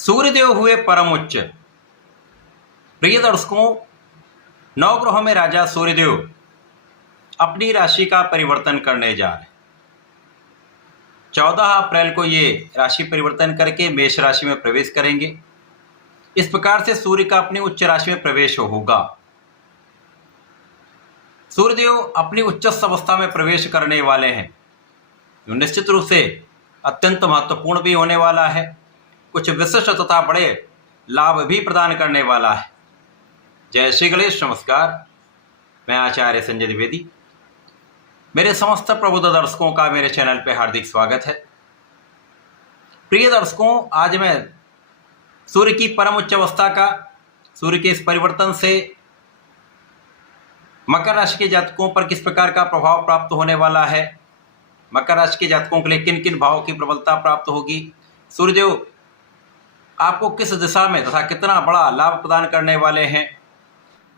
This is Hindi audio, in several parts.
सूर्यदेव हुए परम उच्च। प्रिय दर्शकों, नवग्रहों में राजा सूर्यदेव अपनी राशि का परिवर्तन करने जा रहे हैं। 14 अप्रैल को ये राशि परिवर्तन करके मेष राशि में प्रवेश करेंगे। इस प्रकार से सूर्य का अपनी उच्च राशि में प्रवेश होगा। सूर्यदेव अपनी उच्चस्थ अवस्था में प्रवेश करने वाले हैं, जो निश्चित रूप से अत्यंत महत्वपूर्ण भी होने वाला है। कुछ विशिष्ट तथा बड़े लाभ भी प्रदान करने वाला है। जय श्री गणेश। नमस्कार, मैं आचार्य संजय द्विवेदी। मेरे समस्त प्रबुद्ध दर्शकों का मेरे चैनल पर हार्दिक स्वागत है। प्रिय दर्शकों, आज मैं सूर्य की परम उच्च अवस्था का, सूर्य के इस परिवर्तन से मकर राशि के जातकों पर किस प्रकार का प्रभाव प्राप्त होने वाला है, मकर राशि के जातकों के लिए किन किन भावों की प्रबलता प्राप्त होगी, सूर्यदेव आपको किस दिशा में तथा कितना बड़ा लाभ प्रदान करने वाले हैं,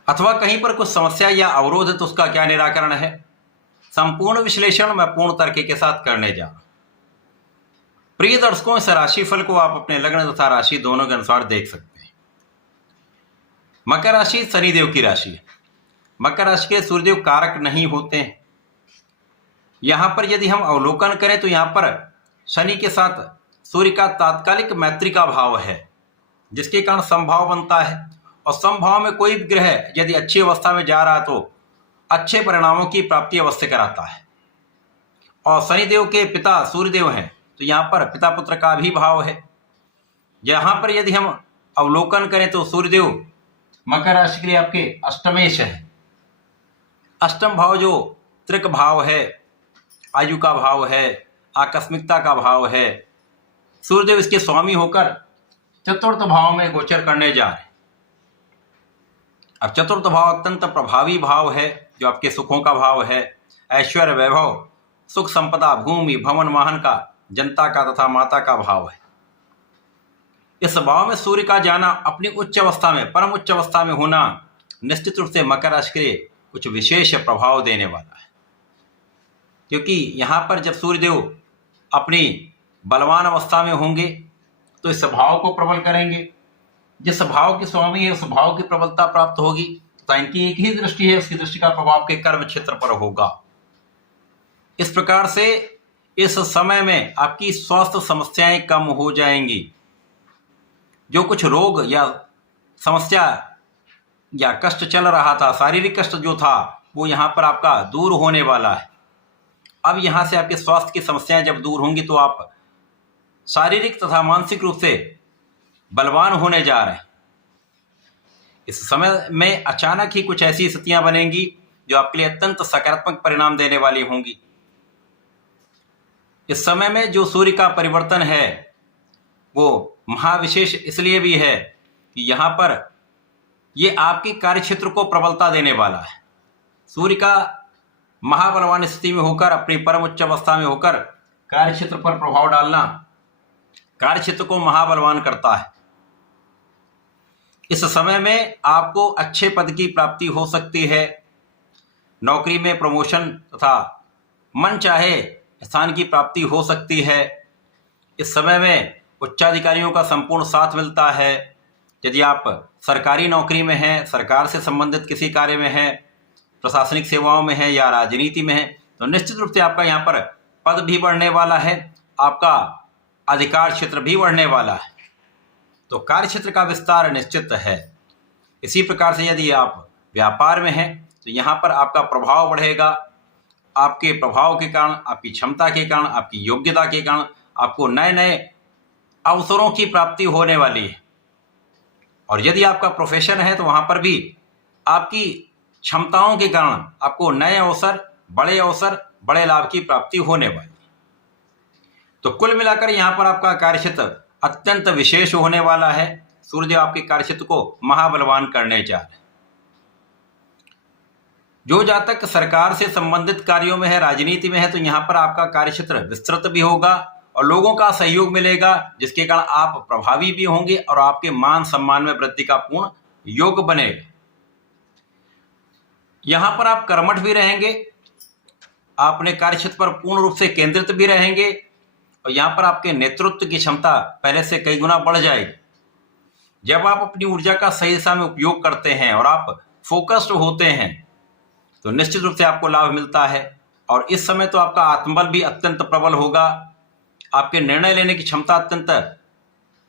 अथवा कहीं पर कुछ समस्या या अवरोध है तो उसका क्या निराकरण है, संपूर्ण विश्लेषण मैं पूर्ण तर्क के साथ करने जा रहा हूं। प्रिय दर्शकों, इस राशिफल को आप अपने लग्न तथा राशि दोनों के अनुसार देख सकते हैं। मकर राशि शनिदेव की राशि है। मकर राशि के सूर्यदेव कारक नहीं होते हैं। यहां पर यदि हम अवलोकन करें तो यहां पर शनि के साथ सूर्य का तात्कालिक मैत्री का भाव है, जिसके कारण समभाव बनता है। और समभाव में कोई भी ग्रह यदि अच्छी अवस्था में जा रहा है तो अच्छे परिणामों की प्राप्ति अवश्य कराता है। और शनिदेव के पिता सूर्यदेव हैं, तो यहाँ पर पिता पुत्र का भी भाव है। यहाँ पर यदि हम अवलोकन करें तो सूर्यदेव मकर राशि के लिए आपके अष्टमेश है। अष्टम भाव जो त्रिक भाव है, आयु का भाव है, आकस्मिकता का भाव है, सूर्यदेव इसके स्वामी होकर चतुर्थ भाव में गोचर करने जा रहे हैं। अब चतुर्थ भाव अत्यंत प्रभावी भाव है, जो आपके सुखों का भाव है, ऐश्वर्य, वैभव, सुख, संपदा, भूमि, भवन, वाहन का, जनता का तथा माता का भाव है। इस भाव में सूर्य का जाना, अपनी उच्च अवस्था में, परम उच्च अवस्था में होना निश्चित रूप से मकर राशि के लिए कुछ विशेष प्रभाव देने वाला है। क्योंकि यहाँ पर जब सूर्यदेव अपनी बलवान अवस्था में होंगे तो इस भाव को प्रबल करेंगे। जिस भाव के स्वामी है उस भाव की प्रबलता प्राप्त होगी, तो इनकी एक ही दृष्टि है, उसकी दृष्टि का प्रभाव के कर्म क्षेत्र पर होगा। इस प्रकार से इस समय में आपकी स्वास्थ्य समस्याएं कम हो जाएंगी। जो कुछ रोग या समस्या या कष्ट चल रहा था, शारीरिक कष्ट जो था, वो यहाँ पर आपका दूर होने वाला है। अब यहाँ से आपके स्वास्थ्य की समस्याएं जब दूर होंगी तो आप शारीरिक तथा मानसिक रूप से बलवान होने जा रहे हैं। इस समय में अचानक ही कुछ ऐसी स्थितियां बनेंगी जो आपके लिए अत्यंत सकारात्मक परिणाम देने वाली होंगी। इस समय में जो सूर्य का परिवर्तन है वो महाविशेष इसलिए भी है कि यहाँ पर ये आपके कार्यक्षेत्र को प्रबलता देने वाला है। सूर्य का महाबलवान स्थिति में होकर, अपनी परम उच्च अवस्था में होकर कार्यक्षेत्र पर प्रभाव डालना कार्यक्षेत्र को महाबलवान करता है। इस समय में आपको अच्छे पद की प्राप्ति हो सकती है। नौकरी में प्रमोशन तथा मन चाहे स्थान की प्राप्ति हो सकती है। इस समय में उच्चाधिकारियों का संपूर्ण साथ मिलता है। यदि आप सरकारी नौकरी में हैं, सरकार से संबंधित किसी कार्य में हैं, प्रशासनिक सेवाओं में हैं या राजनीति में हैं, तो निश्चित रूप से आपका यहाँ पर पद भी बढ़ने वाला है, आपका अधिकार क्षेत्र भी बढ़ने वाला है। तो कार्य क्षेत्र का विस्तार निश्चित है। इसी प्रकार से यदि आप व्यापार में हैं तो यहाँ पर आपका प्रभाव बढ़ेगा। आपके प्रभाव के कारण, आपकी क्षमता के कारण, आपकी योग्यता के कारण आपको नए नए अवसरों की प्राप्ति होने वाली है। और यदि आपका प्रोफेशन है तो वहाँ पर भी आपकी क्षमताओं के कारण आपको नए अवसर, बड़े लाभ की प्राप्ति होने वाली है। तो कुल मिलाकर यहाँ पर आपका कार्यक्षेत्र अत्यंत विशेष होने वाला है। सूर्यदेव आपके कार्यक्षेत्र को महाबलवान करने जा रहे हैं। जो जातक सरकार से संबंधित कार्यों में है, राजनीति में है, तो यहाँ पर आपका कार्यक्षेत्र विस्तृत भी होगा और लोगों का सहयोग मिलेगा, जिसके कारण आप प्रभावी भी होंगे और आपके मान सम्मान में वृद्धि का पूर्ण योग बनेगा। यहाँ पर आप कर्मठ भी रहेंगे, आप अपने कार्यक्षेत्र पर पूर्ण रूप से केंद्रित भी रहेंगे और यहाँ पर आपके नेतृत्व की क्षमता पहले से कई गुना बढ़ जाएगी। जब आप अपनी ऊर्जा का सही दिशा में उपयोग करते हैं और आप फोकस्ड होते हैं तो निश्चित रूप से आपको लाभ मिलता है। और इस समय तो आपका आत्मबल भी अत्यंत प्रबल होगा, आपके निर्णय लेने की क्षमता अत्यंत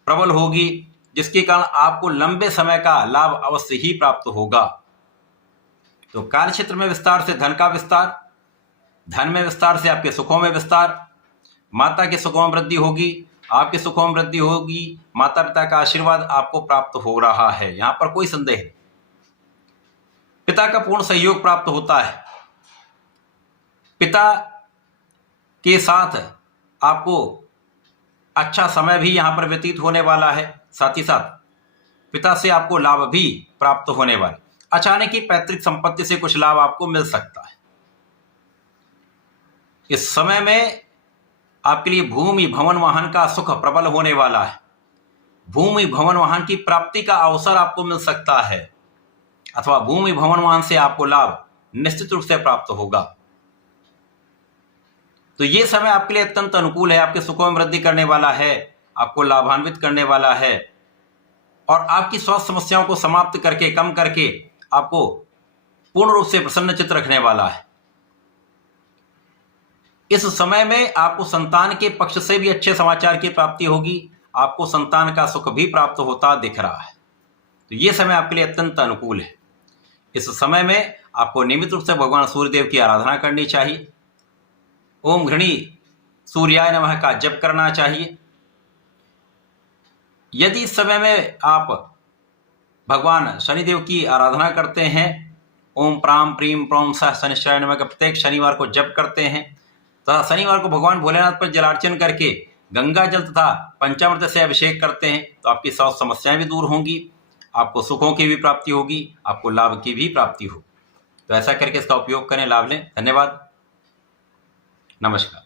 प्रबल होगी, जिसके कारण आपको लंबे समय का लाभ अवश्य ही प्राप्त होगा। तो कार्य क्षेत्र में विस्तार से धन का विस्तार, धन में विस्तार से आपके सुखों में विस्तार, माता के सुखों में वृद्धि होगी, आपके सुखों में वृद्धि होगी, माता पिता का आशीर्वाद आपको प्राप्त हो रहा है, यहां पर कोई संदेह नहीं। पिता का पूर्ण सहयोग प्राप्त होता है। पिता के साथ आपको अच्छा समय भी यहां पर व्यतीत होने वाला है, साथ ही साथ पिता से आपको लाभ भी प्राप्त होने वाला। अचानक ही पैतृक संपत्ति से कुछ लाभ आपको मिल सकता है। इस समय में आपके लिए भूमि भवन वाहन का सुख प्रबल होने वाला है। भूमि भवन वाहन की प्राप्ति का अवसर आपको मिल सकता है, अथवा भूमि भवन वाहन से आपको लाभ निश्चित रूप से प्राप्त होगा। तो ये समय आपके लिए अत्यंत अनुकूल है, आपके सुखों में वृद्धि करने वाला है, आपको लाभान्वित करने वाला है और आपकी स्वास्थ्य समस्याओं को समाप्त करके, कम करके आपको पूर्ण रूप से प्रसन्नचित्त रखने वाला है। इस समय में आपको संतान के पक्ष से भी अच्छे समाचार की प्राप्ति होगी, आपको संतान का सुख भी प्राप्त होता दिख रहा है। तो ये समय आपके लिए अत्यंत अनुकूल है। इस समय में आपको नियमित रूप से भगवान सूर्यदेव की आराधना करनी चाहिए। ओम घृणी सूर्याय नमः का जप करना चाहिए। यदि इस समय में आप भगवान शनिदेव की आराधना करते हैं, ओम प्राम प्रीम प्रोम सह शनिश्चराय नमः का प्रत्येक शनिवार को जप करते हैं तथा शनिवार को भगवान भोलेनाथ पर जलार्चन करके गंगा जल तथा पंचामृत से अभिषेक करते हैं तो आपकी स्वास्थ्य समस्याएं भी दूर होंगी, आपको सुखों की भी प्राप्ति होगी, आपको लाभ की भी प्राप्ति होगी। तो ऐसा करके इसका उपयोग करें, लाभ लें। धन्यवाद, नमस्कार।